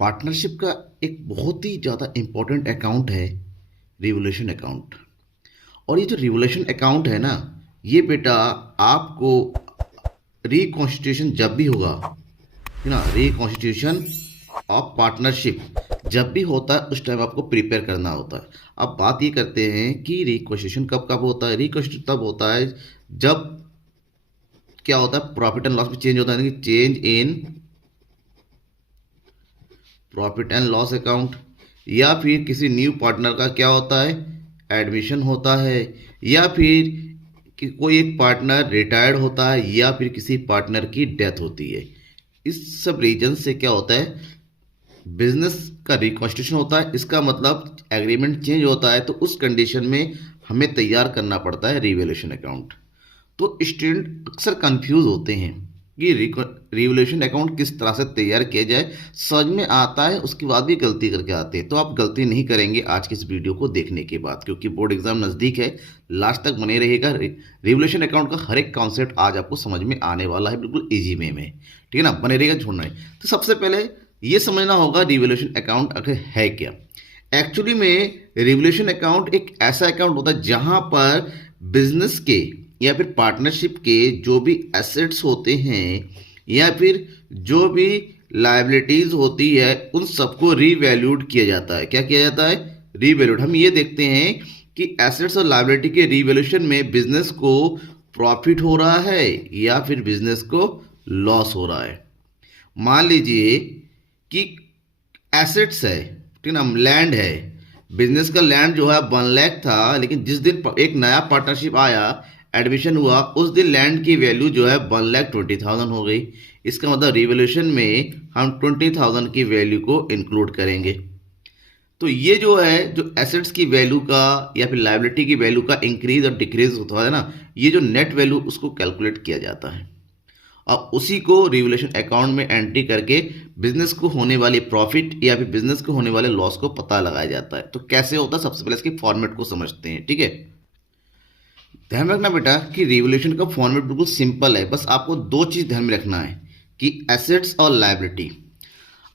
Partnership का एक बहुत ही ज़्यादा इम्पोर्टेंट अकाउंट है रिवोल्यूशन अकाउंट। और ये जो रिवोल्यूशन अकाउंट है ना, ये बेटा आपको रिकॉन्स्टिट्यूशन जब भी होगा, है ना, रिकॉन्स्टिट्यूशन ऑफ पार्टनरशिप जब भी होता है उस टाइम आपको प्रिपेयर करना होता है। अब बात ये करते हैं कि रिकॉन्स्टिट्यूशन कब कब होता है। रिकॉन्स्टिट्यूशन तब होता है जब क्या होता है, प्रॉफिट एंड लॉस में चेंज होता है, change in profit and loss account, या फिर किसी न्यू पार्टनर का क्या होता है, एडमिशन होता है, या फिर कि कोई एक पार्टनर रिटायर्ड होता है, या फिर किसी पार्टनर की डेथ होती है। इस सब रीजन से क्या होता है, बिजनेस का रिकॉन्स्टिट्यूशन होता है। इसका मतलब एग्रीमेंट चेंज होता है, तो उस कंडीशन में हमें तैयार करना पड़ता है रिवैल्यूएशन अकाउंट। तो स्टूडेंट अक्सर कंफ्यूज होते हैं कि रिवैल्यूएशन अकाउंट किस तरह से तैयार किया जाए। समझ में आता है, उसके बाद भी गलती करके आते हैं। तो आप गलती नहीं करेंगे आज के इस वीडियो को देखने के बाद, क्योंकि बोर्ड एग्जाम नज़दीक है। लास्ट तक बने रहिएगा। रिवैल्यूएशन अकाउंट का हर एक कॉन्सेप्ट आज आपको समझ में आने वाला है, बिल्कुल ईजी वे में। ठीक है ना, बने रहिएगा, छोड़ना है। तो सबसे पहले ये समझना होगा रिवैल्यूएशन अकाउंट आखिर है क्या। एक्चुअली में रिवैल्यूएशन अकाउंट एक ऐसा अकाउंट होता है जहां पर बिजनेस के या फिर पार्टनरशिप के जो भी एसेट्स होते हैं या फिर जो भी लायबिलिटीज होती है उन सबको रीवैल्यूड किया जाता है। क्या किया जाता है, रीवैल्यूड। हम ये देखते हैं कि एसेट्स और लायबिलिटी के रीवैल्यूएशन में बिजनेस को प्रॉफिट हो रहा है या फिर बिजनेस को लॉस हो रहा है। मान लीजिए कि एसेट्स है, ठीक ना, लैंड है। बिजनेस का लैंड जो है 1 लाख था, लेकिन जिस दिन एक नया पार्टनरशिप आया, एडमिशन हुआ, उस दिन लैंड की वैल्यू जो है 1,20,000 हो गई। इसका मतलब रिवैल्यूएशन में हम 20,000 की वैल्यू को इंक्लूड करेंगे। तो ये जो है, जो एसेट्स की वैल्यू का या फिर लायबिलिटी की वैल्यू का इंक्रीज और डिक्रीज होता है ना, ये जो नेट वैल्यू उसको कैलकुलेट किया जाता है। अब उसी को रिवैल्यूएशन अकाउंट में एंट्री करके बिजनेस को होने वाली प्रॉफिट या फिर बिजनेस को होने वाले लॉस को पता लगाया जाता है। तो कैसे होता है, सबसे पहले इसके फॉर्मेट को समझते हैं। ठीक है, ध्यान रखना बेटा कि रिवैल्यूएशन का फॉर्मेट बिल्कुल सिंपल है। बस आपको दो चीज ध्यान में रखना है कि एसेट्स और लायबिलिटी।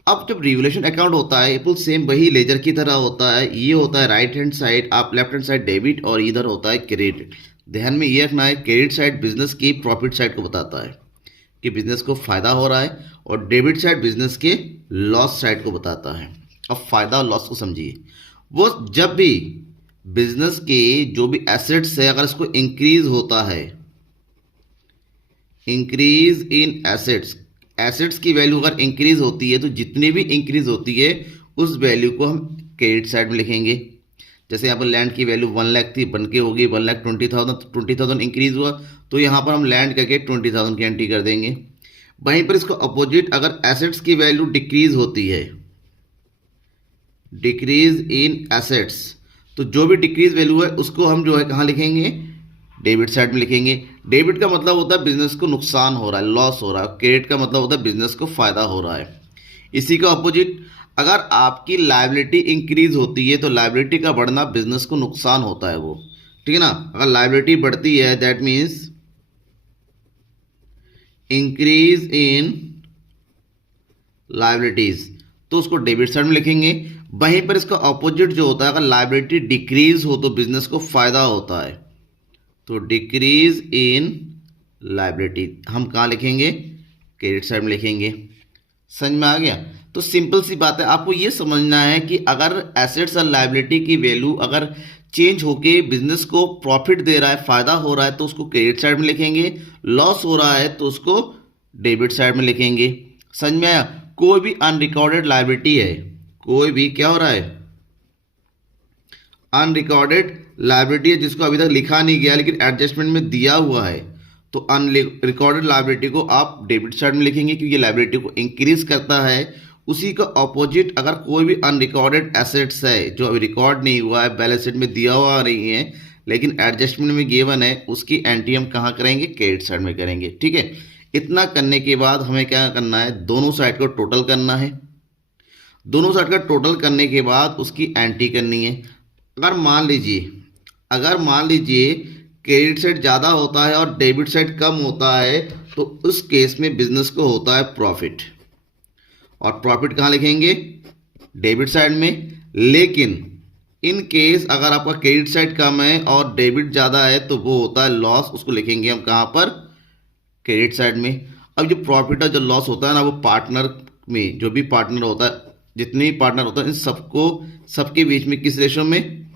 अब जब रिवैल्यूएशन अकाउंट होता है, बिल्कुल सेम वही लेजर की तरह होता है। ये होता है राइट हैंड साइड, आप लेफ्ट हैंड साइड डेबिट, और इधर होता है क्रेडिट। ध्यान में ये रखना है, क्रेडिट साइड बिजनेस की प्रॉफिट साइड को बताता है कि बिजनेस को फायदा हो रहा है, और डेबिट साइड बिजनेस के लॉस साइड को बताता है। अब फायदा और लॉस को समझिए। वो जब भी बिजनेस के जो भी एसेट्स है, अगर इसको इंक्रीज होता है, इंक्रीज इन एसेट्स, एसेट्स की वैल्यू अगर इंक्रीज होती है, तो जितनी भी इंक्रीज होती है उस वैल्यू को हम क्रेडिट साइड में लिखेंगे। जैसे यहाँ पर लैंड की वैल्यू 1 लाख थी, बन के होगी 1,20,000, तो 20,000 इंक्रीज हुआ, तो यहाँ पर हम लैंड करके 20,000 की एंट्री कर देंगे। वहीं पर इसको अपोजिट, अगर एसेट्स की वैल्यू डिक्रीज होती है, डिक्रीज इन एसेट्स, तो जो भी डिक्रीज वैल्यू है उसको हम जो है कहाँ लिखेंगे, डेबिट साइड में लिखेंगे। डेबिट का मतलब होता है बिजनेस को नुकसान हो रहा है, लॉस हो रहा है। क्रेडिट का मतलब होता है बिजनेस को फायदा हो रहा है। इसी का अपोजिट, अगर आपकी लायबिलिटी इंक्रीज होती है तो लायबिलिटी का बढ़ना बिजनेस को नुकसान होता है वो, ठीक है ना। अगर लायबिलिटी बढ़ती है, that means increase in liabilities, तो उसको डेबिट साइड में लिखेंगे। वहीं पर इसका ऑपोजिट जो होता है, अगर लायबिलिटी डिक्रीज हो तो बिजनेस को फायदा होता है, तो डिक्रीज इन लायबिलिटी हम कहाँ लिखेंगे, क्रेडिट साइड में लिखेंगे। समझ में आ गया। तो सिंपल सी बात है, आपको ये समझना है कि अगर एसेट्स और लायबिलिटी की वैल्यू अगर चेंज होके बिजनेस को प्रॉफिट दे रहा है, फायदा हो रहा है, तो उसको क्रेडिट साइड में लिखेंगे। लॉस हो रहा है तो उसको डेबिट साइड में लिखेंगे। समझ में आया। कोई भी अनरिकॉर्डेड लायबिलिटी है, कोई भी क्या हो रहा है, अनरिकॉर्डेड लायबिलिटी है जिसको अभी तक लिखा नहीं गया लेकिन एडजस्टमेंट में दिया हुआ है, तो अनरिकॉर्डेड लायबिलिटी को आप डेबिट साइड में लिखेंगे क्योंकि ये लायबिलिटी को इंक्रीज करता है। उसी का ऑपोजिट, अगर कोई भी अनरिकॉर्डेड एसेट्स है जो अभी रिकॉर्ड नहीं हुआ है, बैलेंस शीट में दिया हुआ नहीं है लेकिन एडजस्टमेंट में गिवन है, उसकी एंट्री हम कहाँ करेंगे, क्रेडिट साइड में करेंगे। ठीक है, इतना करने के बाद हमें क्या करना है, दोनों साइड को टोटल करना है। दोनों साइड का टोटल करने के बाद उसकी एंट्री करनी है। अगर मान लीजिए क्रेडिट साइड ज़्यादा होता है और डेबिट साइड कम होता है, तो उस केस में बिजनेस को होता है प्रॉफिट। और प्रॉफिट कहाँ लिखेंगे, डेबिट साइड में। लेकिन इन केस अगर आपका क्रेडिट साइड कम है और डेबिट ज़्यादा है तो वो होता है लॉस, उसको लिखेंगे हम कहाँ पर, क्रेडिट साइड में। अब जो प्रॉफिट और जो लॉस होता है ना, वो पार्टनर में, जो भी पार्टनर होता है, जितने भी पार्टनर होता है, इन सबको, सबके बीच में किस रेशो में,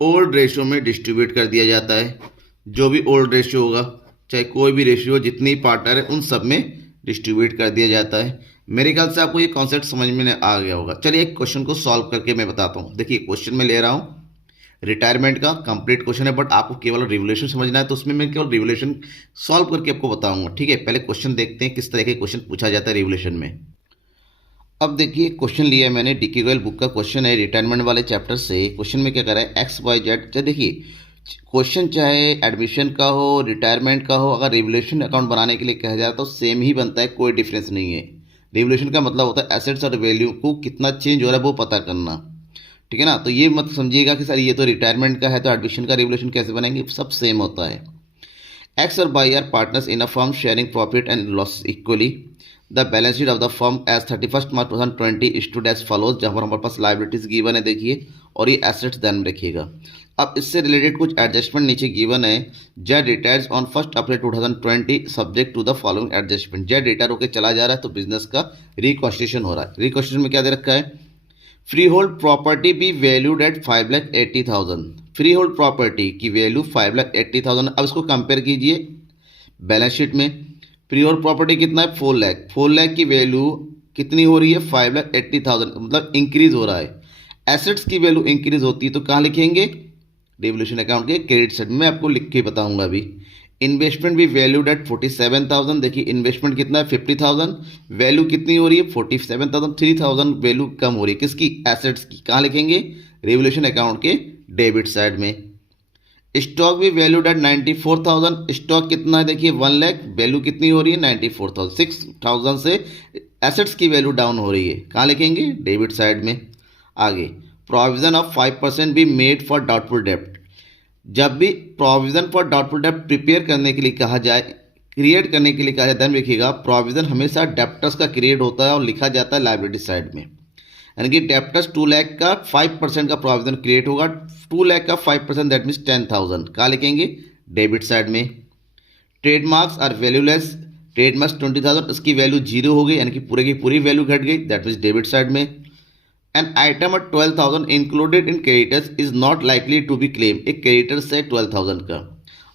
ओल्ड रेशो में डिस्ट्रीब्यूट कर दिया जाता है। जो भी ओल्ड रेशियो होगा, चाहे कोई भी रेशियो हो, जितने ही पार्टनर है उन सब में डिस्ट्रीब्यूट कर दिया जाता है। मेरे ख्याल से आपको ये कॉन्सेप्ट समझ में आ गया होगा। चलिए एक क्वेश्चन को सॉल्व करके मैं बताता हूँ। देखिए क्वेश्चन में ले रहा हूँ रिटायरमेंट का, कंप्लीट क्वेश्चन है, बट आपको केवल रिवोल्यूशन समझना है, तो उसमें मैं केवल रिवोल्यूशन सॉल्व करके आपको बताऊंगा। ठीक है, पहले क्वेश्चन देखते हैं किस तरह के क्वेश्चन पूछा जाता है रिवोल्यूशन में। अब देखिए क्वेश्चन लिया है मैंने, डीके गोयल बुक का क्वेश्चन है, रिटायरमेंट वाले चैप्टर से। क्वेश्चन में क्या कर रहा है, एक्स वाई जेड। देखिए क्वेश्चन चाहे एडमिशन का हो, रिटायरमेंट का हो, अगर रिवोल्यूशन अकाउंट बनाने के लिए कहा जाए तो सेम ही बनता है, कोई डिफरेंस नहीं है। रिवोल्यूशन का मतलब होता है एसेट्स और वैल्यू को कितना चेंज हो रहा है वो पता करना। ठीक है ना, तो ये मत समझिएगा कि सर ये तो रिटायरमेंट का है तो एडमिशन का रिवोल्यूशन कैसे बनाएंगे, सब सेम होता है। एक्स और Y are partners in a firm sharing profit and loss equally. The balance sheet of the firm as 31 March 2020 stood as follows. जहाँ पर हमारे पास लाइबिलिटीज गिवन है देखिए, और ये एसेट्स ध्यान में रखिएगा। अब इससे रिलेटेड कुछ एडजस्टमेंट नीचे गिवन है। Z retires on 1 April 2020 subject to the following adjustment. Z retire होकर चला जा रहा है तो बिजनेस का रिकॉन्स्टिट्यूशन हो रहा है। रिकॉन्स्टिट्यूशन में क्या दे रखा है, free hold property be valued at 5,80,000। Free hold property की वैल्यू 5,80,000। अब इसको कंपेयर कीजिए बैलेंस शीट में। फ्री होल्ड प्रॉपर्टी कितना है, 4 लाख। 4 लाख की वैल्यू कितनी हो रही है, 5,80,000, मतलब इंक्रीज हो रहा है। एसेट्स की वैल्यू इंक्रीज होती है तो कहाँ लिखेंगे, रिवोल्यूशन अकाउंट के क्रेडिट साइड में। आपको लिख के बताऊंगा अभी। इन्वेस्टमेंट भी वैल्यूड एट 47,000। देखिए इन्वेस्टमेंट कितना है, 50,000। वैल्यू कितनी हो रही है, 47,000। 3,000 वैल्यू कम हो रही है, किसकी, एसेट्स की। कहाँ लिखेंगे, रिवोल्यूशन अकाउंट के डेबिट साइड में। स्टॉक भी वैल्यूड एट 94,000। स्टॉक कितना है, देखिए 1 लाख। वैल्यू कितनी हो रही है, 94,000। 6,000 से एसेट्स की वैल्यू डाउन हो रही है, कहाँ लिखेंगे, डेबिट साइड में। आगे प्रोविजन ऑफ 5% भी मेड फॉर डाउटफुल डेब्ट। जब भी प्रोविजन फॉर डाउटफुल डेब्ट प्रिपेयर करने के लिए कहा जाए, क्रिएट करने के लिए कहा जाए, ध्यान रखिएगा प्रोविजन हमेशा डेप्टर्स का क्रिएट होता है और लिखा जाता है लाइबिलिटी साइड में। यानी कि डेप्टर्स 2 लाख का 5% का प्रोविजन क्रिएट होगा। 2 लाख का 5% दैट मीन्स 10,000, कहाँ लिखेंगे, डेबिट साइड में। Trademarks are valueless. ट्रेडमार्क्स 20,000, इसकी वैल्यू 0 हो गई, यानी कि पूरे की पूरी वैल्यू घट गई, दैट मीन्स डेबिट साइड में। An item of 12,000 included in creditors is not likely to be claim. एक क्रेडिटर्स है 12,000 का,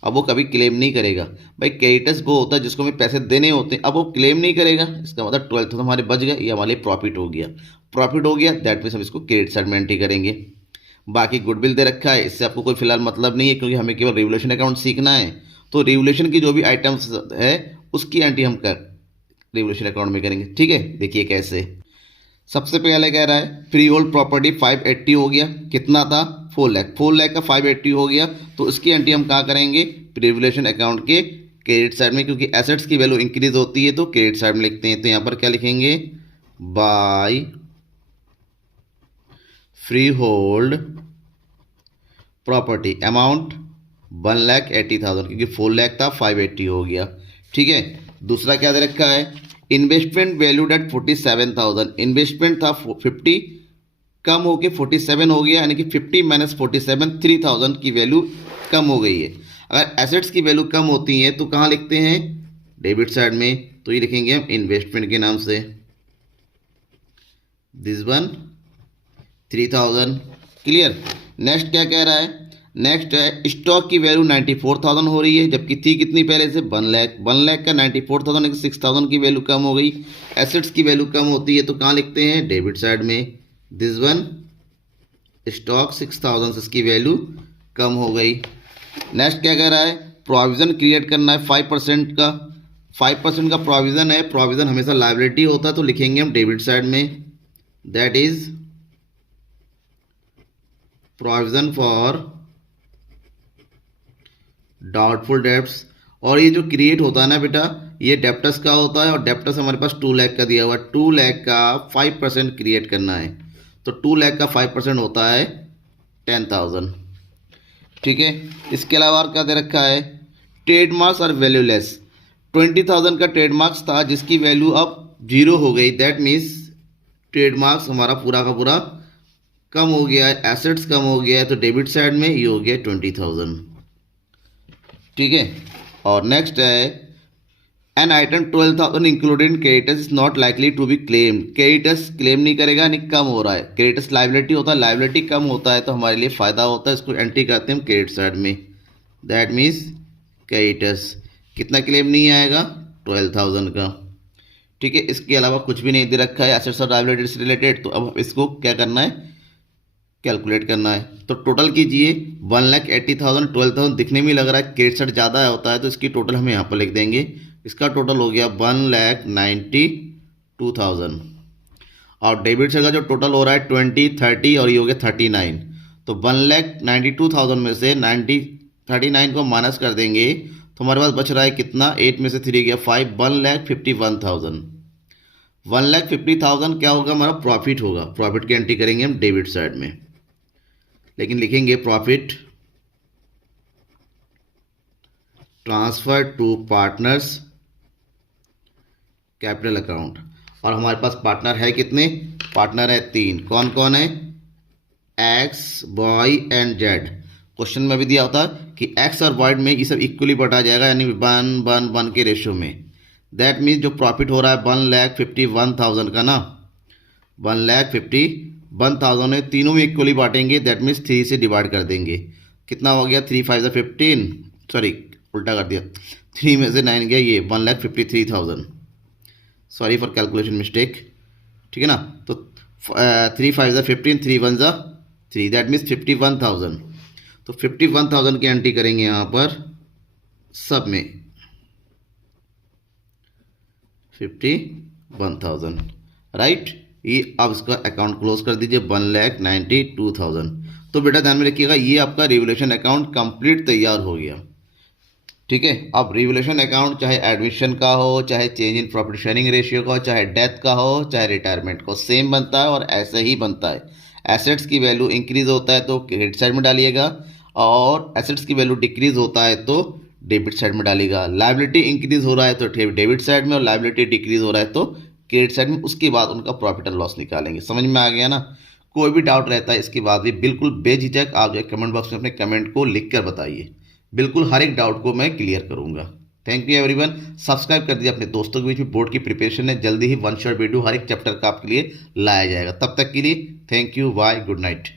अब वो कभी क्लेम नहीं करेगा। भाई क्रेडिटर्स वो होता है जिसको हमें पैसे देने होते हैं, अब वो क्लेम नहीं करेगा, इसका मतलब 12,000 हमारे बच गया, ये हमारे प्रॉफिट हो गया। प्रॉफिट हो गया दैट मीन्स हम इसको क्रेडिट साइड में एंट्री करेंगे। बाकी गुडविल दे रखा है, इससे आपको कोई फिलहाल मतलब नहीं है, क्योंकि हमें केवल रिवोल्यूशन अकाउंट सीखना है। तो रिवोल्यूशन की जो भी आइटम्स है उसकी एंट्री हम कर रिवोल्यूशन अकाउंट में करेंगे। ठीक है, देखिए कैसे। सबसे पहले कह रहा है फ्री होल्ड प्रॉपर्टी 580 हो गया, कितना था, 4 लाख। 4 लाख का 580 हो गया, तो इसकी एंट्री हम कहाँ करेंगे, रिवोल्यूशन अकाउंट के क्रेडिट साइड में, क्योंकि एसेट्स की वैल्यू इंक्रीज होती है तो क्रेडिट साइड में लिखते हैं। तो यहाँ पर क्या लिखेंगे, by free hold property amount 1,80,000, क्योंकि 4 लाख था 580 हो गया। ठीक है, दूसरा क्या दे रखा है, इन्वेस्टमेंट वैल्यूड एट 47,000। इन्वेस्टमेंट था 50, कम होके 47 हो गया, यानी कि 50 माइनस 47, 3,000 की वैल्यू कम हो गई है। अगर एसेट्स की वैल्यू कम होती है तो कहाँ लिखते हैं, डेबिट साइड में। तो ये लिखेंगे हम इन्वेस्टमेंट के नाम से, दिस वन 3,000। क्लियर। नेक्स्ट क्या कह रहा है, नेक्स्ट है स्टॉक की वैल्यू 94,000 हो रही है, जबकि थी कितनी पहले से, 1 लाख। 1 लाख का 94,000, 6,000 की वैल्यू कम हो गई। एसेट्स की वैल्यू कम होती है तो कहाँ लिखते हैं, डेबिट साइड में। दिस वन स्टॉक 6,000 से इसकी वैल्यू कम हो गई। नेक्स्ट क्या कह रहा है, प्रोविजन क्रिएट करना है 5% का। 5% का प्रोविजन है, प्रोविजन हमेशा लायबिलिटी होता है तो लिखेंगे हम डेबिट साइड में, that is provision for doubtful debts. और ये जो क्रिएट होता है ना बेटा, ये डेप्टर्स का होता है, और डेप्टर्स हमारे पास 2 लाख का दिया हुआ है। 2 लाख का 5% क्रिएट करना है, तो 2 लाख का 5% होता है 10,000। ठीक है, इसके अलावा और क्या दे रखा है, ट्रेडमार्क्स और वैल्यूलेस। 20,000 का ट्रेडमार्क्स था जिसकी वैल्यू अब 0 हो गई, दैट मीन्स ट्रेडमार्क्स हमारा पूरा का पूरा कम हो गया है, एसेट्स कम हो गया है, तो डेबिट साइड में ये हो गया 20,000। ठीक है, और नेक्स्ट है an item 12,000 including creditors is not likely to be claim. Creditors claim नहीं करेगा, नहीं कम हो रहा है। क्रेडिटर्स लाइबिलिटी होता है, लाइबिलिटी कम होता है तो हमारे लिए फ़ायदा होता है, इसको एंट्री करते हैं हम क्रेडिट साइड में। दैट मीन्स क्रेडिटर्स कितना क्लेम नहीं आएगा, 12,000 का। ठीक है, इसके अलावा कुछ भी नहीं दे रखा है एसेट्स और लायबिलिटी से रिलेटेड, तो अब इसको क्या करना है, कैलकुलेट करना है। तो टोटल कीजिए 1,80,000, 12,000 दिखने में लग रहा है क्रेडिट साइड ज़्यादा होता है, तो इसकी टोटल हम यहाँ पर लिख देंगे। इसका टोटल हो गया 1,92,000, और डेबिट साइड का जो टोटल हो रहा है 20, 30 और ये हो गया 39। तो 1,92,000 में से 39 को माइनस कर देंगे तो हमारे पास बच रहा है कितना, 8 में से 3 गया 5, 1,51,000। 1,50,000 क्या होगा, हमारा प्रॉफिट होगा। प्रॉफिट की एंट्री करेंगे हम डेबिट साइड में, लेकिन लिखेंगे profit transfer to partners capital account. और हमारे पास पार्टनर है कितने, पार्टनर है 3। कौन कौन है, X, Y and Z. Question में भी दिया होता है कि एक्स और वाई में ये सब इक्वली बटा जाएगा, यानी 1:1:1 के रेशियो में। दैट मीन्स जो प्रॉफिट हो रहा है 1,51,000 का ना, 1,51,000 में तीनों में इक्वली बांटेंगे। दैट मीन्स 3 से डिवाइड कर देंगे। कितना हो गया, 3 5 15, सॉरी उल्टा कर दिया, 3 में से 9 गया, ये 1,53,000। Sorry for calculation mistake. ठीक है ना, तो 3 5 15, 3 1 3, दैट मीन्स 51,000। तो 51,000 की एंट्री करेंगे यहाँ पर सब में, 51,000 राइट। ये अब इसका अकाउंट क्लोज कर दीजिए 1,92,000। तो बेटा ध्यान में रखिएगा, ये आपका रिवोल्यूशन अकाउंट कंप्लीट तैयार हो गया। ठीक है, अब रिवोल्यूशन अकाउंट चाहे एडमिशन का हो, चाहे change in profit sharing ratio का हो, चाहे डेथ का हो, चाहे रिटायरमेंट का, सेम बनता है और ऐसे ही बनता है। एसेट्स की वैल्यू इंक्रीज होता है तो क्रेडिट साइड में डालिएगा, और एसेट्स की वैल्यू डिक्रीज होता है तो डेबिट साइड में डालिएगा। लायबिलिटी इंक्रीज हो रहा है तो डेबिट साइड में, और लायबिलिटी डिक्रीज हो रहा है तो क्रेडिट साइड में। उसके बाद उनका प्रॉफिट एंड लॉस निकालेंगे। समझ में आ गया ना। कोई भी डाउट रहता है इसके बाद भी बिल्कुल बेझिझक आप जो कमेंट बॉक्स में अपने कमेंट को लिख कर बताइए। बिल्कुल हर एक डाउट को मैं क्लियर करूंगा। Thank you everyone. सब्सक्राइब कर दीजिए अपने दोस्तों के बीच में। बोर्ड की प्रिपरेशन है, जल्दी ही 1 शॉट वीडियो हर एक चैप्टर का आपके लिए लाया जाएगा। तब तक के लिए thank you, bye, good night.